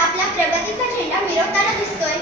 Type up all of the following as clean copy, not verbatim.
आपल्या प्रगतीचा झेंडा मिरवताना दिसतोय।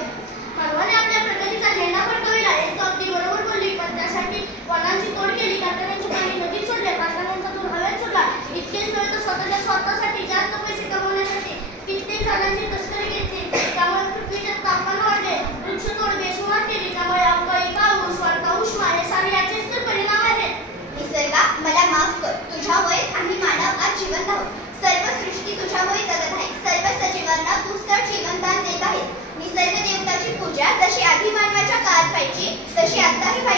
मानवाने आपल्या प्रगतीचा झेंडा फडकविला हे तो अगदी बरोबर बोलली, पण त्यासाठी वनांची तोड केली, कारखान्यांची पाणी नदीत सोडले, कारखान्यांचा धूर हवेत सोडला, इतकेच नव्हे तर स्वतःच्या स्वार्थासाठी जास्त पैसे कमवण्यासाठी कित्येक झाडांची तस्करी घेतली, त्यामुळे पृथ्वीचे तापमान वाढले, वृक्षतोड बेशुमार केली, त्यामुळे अवकाळी पाऊस, वाढता उष्मा हे सारे याचेच तर परिणाम आहेत। निसर्गा मला माफ कर, तुझ्यामुळे आम्ही मानव आज जिवंत आहोत। सर्व सृष्टी तुझ्यामुळे जगत आहे, सर्व सजीवांना तूच तर जीवनदान देत आहेस। निसर्ग देवताची पूजा जशी आधी मानवाच्या काळात व्हायची तशी आताही व्हायची।